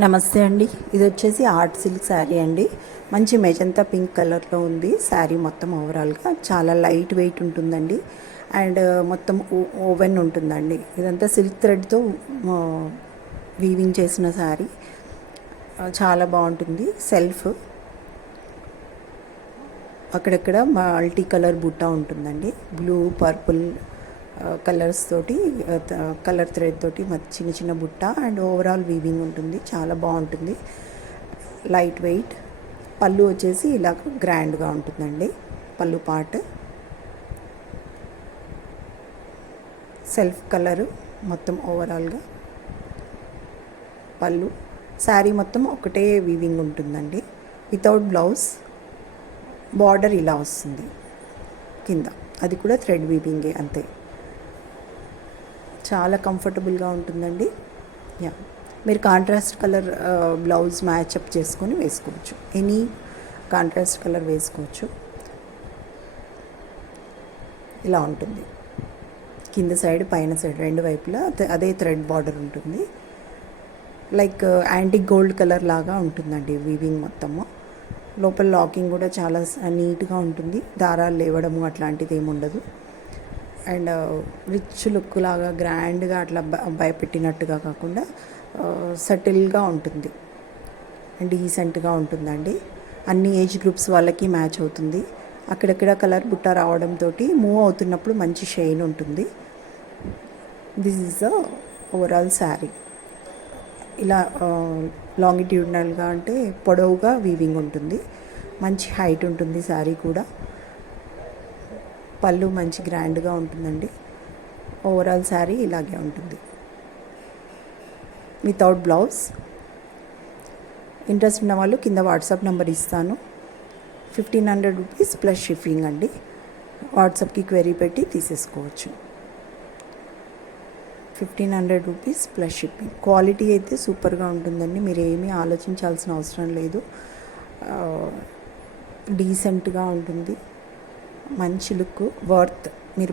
నమస్తే అండి. ఇది వచ్చేసి ఆర్ట్ సిల్క్ శారీ అండి. మంచి మెజంతా పింక్ కలర్లో ఉంది శారీ. మొత్తం ఓవరాల్గా చాలా లైట్ వెయిట్ ఉంటుందండి. అండ్ మొత్తం ఓవెన్ ఉంటుందండి. ఇదంతా సిల్క్ థ్రెడ్తో వీవింగ్ చేసిన శారీ. చాలా బాగుంటుంది. సెల్ఫ్ అక్కడక్కడ మల్టీ కలర్ బుట్ట ఉంటుందండి. బ్లూ, పర్పుల్ కలర్స్ తోటి, కలర్ థ్రెడ్ తోటి చిన్న చిన్న బుట్ట అండ్ ఓవరాల్ వీవింగ్ ఉంటుంది. చాలా బాగుంటుంది. Light weight. పళ్ళు వచ్చేసి ఇలా గ్రాండ్గా ఉంటుందండి. పళ్ళు పార్ట్ సెల్ఫ్ కలరు మొత్తం ఓవరాల్గా. పళ్ళు శారీ మొత్తం ఒకటే వీవింగ్ ఉంటుందండి. Without blouse. బార్డర్ ఇలా వస్తుంది కింద, అది కూడా థ్రెడ్ వీవింగే అంతే. చాలా కంఫర్టబుల్గా ఉంటుందండి. యా, మీరు కాంట్రాస్ట్ కలర్ బ్లౌజ్ మ్యాచప్ చేసుకొని వేసుకోవచ్చు. ఎనీ కాంట్రాస్ట్ కలర్ వేసుకోవచ్చు. ఇలా ఉంటుంది. కింద సైడ్ పైన సైడ్ రెండు వైపులా అదే థ్రెడ్ బార్డర్ ఉంటుంది. లైక్ యాంటిక్ గోల్డ్ కలర్ లాగా ఉంటుందండి వీవింగ్ మొత్తము. లోపల లాకింగ్ కూడా చాలా నీట్గా ఉంటుంది. దారాలు లేవడము అట్లాంటిది ఏమి ఉండదు. అండ్ రిచ్ లుక్ లాగా గ్రాండ్గా అట్లా భయపెట్టినట్టుగా కాకుండా సటిల్గా ఉంటుంది అండ్ డీసెంట్గా ఉంటుందండి. అన్ని ఏజ్ గ్రూప్స్ వాళ్ళకి మ్యాచ్ అవుతుంది. అక్కడక్కడ కలర్ బుట్ట రావడంతో మూవ్ అవుతున్నప్పుడు మంచి షైన్ ఉంటుంది. This is the overall sari. ఇలా లాంగిట్యూడినల్గా అంటే పొడవుగా వీవింగ్ ఉంటుంది. మంచి హైట్ ఉంటుంది శారీ కూడా. పళ్ళు మంచి గ్రాండ్గా ఉంటుందండి. ఓవరాల్ శారీ ఇలాగే ఉంటుంది వితౌట్ బ్లౌజ్. ఇంట్రెస్ట్ ఉన్న వాళ్ళు కింద వాట్సాప్ నెంబర్ ఇస్తాను. 1500 రూపీస్ ప్లస్ షిప్పింగ్ అండి. వాట్సాప్కి క్వెరీ పెట్టి తీసేసుకోవచ్చు. 1500 రూపీస్ ప్లస్ షిప్పింగ్. క్వాలిటీ అయితే సూపర్గా ఉంటుందండి. మీరు ఏమీ ఆలోచించాల్సిన అవసరం లేదు. డీసెంట్గా ఉంటుంది. మంచి లుక్, వర్త్. మీరు